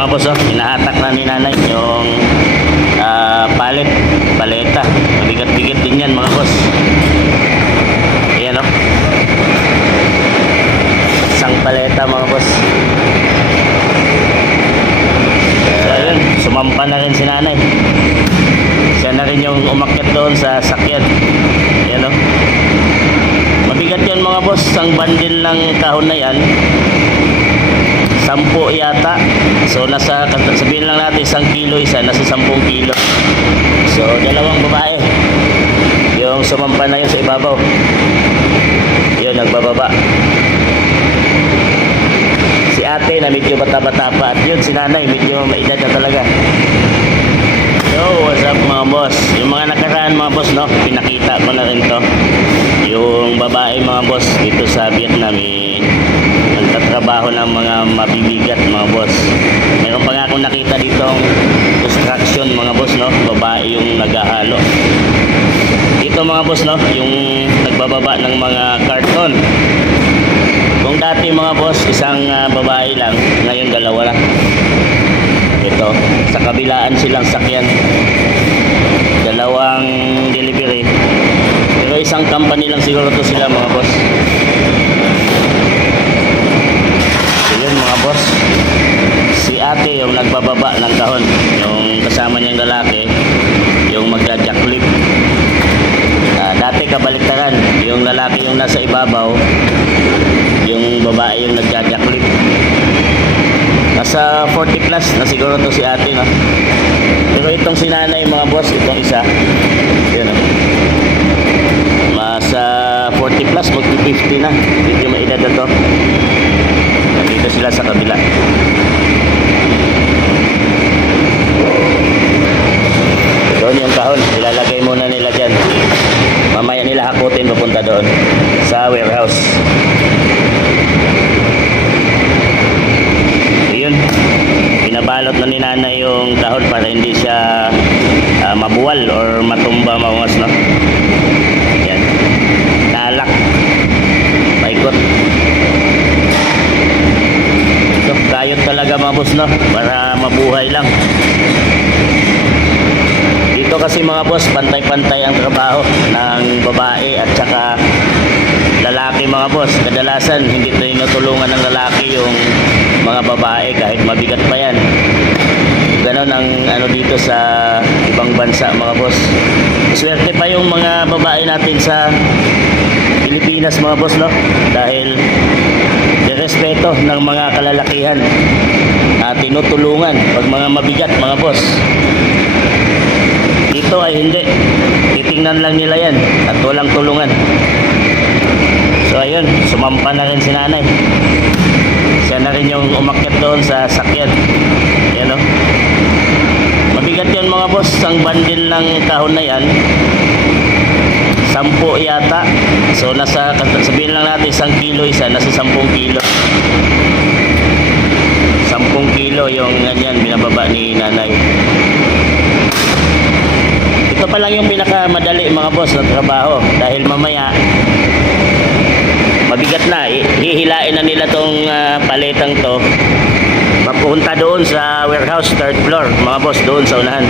mga boss, oh, hinahatak na ni nanay yung paleta. Mabigat-bigat din yan mga boss. Ayan, oh. Isang paleta mga boss. So ayun, sumampa na rin si nanay. Siya na rin yung umakyat doon sa sakyan. Ayan, oh. Mabigat yun mga boss. Ang bandil ng kahon na yan 10 yata. So nasa, sabihin lang natin 1 kilo isa, nasa 10 kilo. So dalawang babae yung sumampa na yun sa ibabaw. Yun, nagbababa. Si ate na medyo bata-bata pa, at yun si nanay medyo maedad na talaga. Yo, what's up mga boss? Yung mga nakaraan mga boss, no, pinakita ko na rin to. Yung babae mga boss dito sa Vietnam, nagtatrabaho ng mga mabibigat mga boss. Meron pa nga akong nakita ditong construction mga boss, no, babae yung naghahalo. Dito mga boss, no, yung nagbababa ng mga karton. Kung dati mga boss isang babae lang, ngayon dalawa na. Ito, sa kabilaan silang sakyan, dalawang delivery, pero isang company lang siguro to sila mga boss. So yun mga boss, si ate yung nagbababa ng kahon, yung kasama niyang lalaki yung magja-jacklift. Dati kabaliktaran, yung lalaki yung nasa ibabaw, yung babae yung nagja-jacklift. Nasa 40 plus na siguro to si ate, no? Pero itong si nanay mga boss, itong isa, yun, no? Nasa 40 plus, mag-50 na. Medyo may edad na to. Nandito sila sa kabila. Doon yung kahon, ilalagay muna nila dyan. Mamaya nila hakutin papunta doon sa warehouse. Yun, pinabalot na ni nanay yung kahon para hindi siya mabuwal or matumba mga boss, no? Yan, nalak, paikot. Ito, kayot talaga mga boss, no, para mabuhay lang. Dito kasi mga boss, pantay-pantay ang trabaho ng babae at saka lalaki mga boss. Kadalasan hindi tinutulungan ng lalaki yung mga babae kahit mabigat pa yan. Ganon ang ano dito sa ibang bansa mga boss. Swerte pa yung mga babae natin sa Pilipinas mga boss, no? Dahil respeto ng mga kalalakihan na tinutulungan pag mga mabigat mga boss. Dito ay hindi, titingnan lang nila yan at walang tulungan. So ayun, sumampa na rin si nanay. Siya na rin yung umakyat doon sa sakyan. Yan, no? Mabigat yun mga boss. Ang bandil ng kahon na yan 10 yata. So nasa, sabihin lang natin 1 kilo isa, nasa 10 kilo. 10 kilo yung ganyan binababa ni nanay. Ito pa lang yung pinakamadali mga boss na trabaho, dahil mamaya mabigat na, hihilain na nila tong paletang to papunta doon sa warehouse 3rd floor mga boss, doon sa unahan.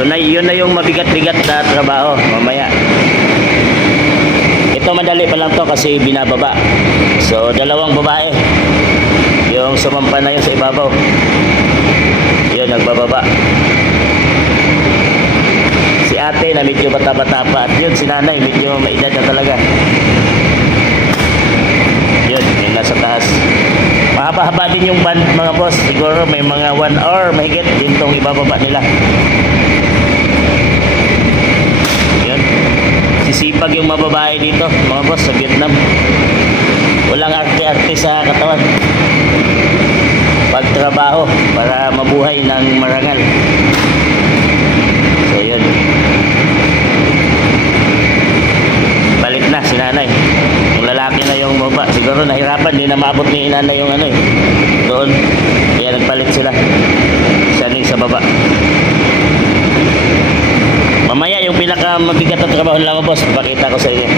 So yun na yung mabigat-bigat na trabaho mamaya. Ito madali pa lang to kasi binababa. So dalawang babae yung sumampa na yun sa ibabaw, yun nagbababa. Si ate na medyo bata-bata pa, at yun si nanay medyo may edad na talaga. Yun, yung nasa taas. Mahaba-haba din yung band mga boss. Siguro may mga 1 hour mahigit din tong ibababa nila. Yun, sisipag yung mababae dito mga boss sa Vietnam. Walang arte-arte sa katawan, pagtrabaho para mabuhay ng marangal. So yun, balik na si nanay. Yung lalaki na yung baba, siguro nahirapan, di na maabot ni nanay yung ano doon, kaya nagpalit sila. Siya rin sa baba. Mamaya yung pinaka mabigat na trabaho lang boss, pakita ko sa inyo.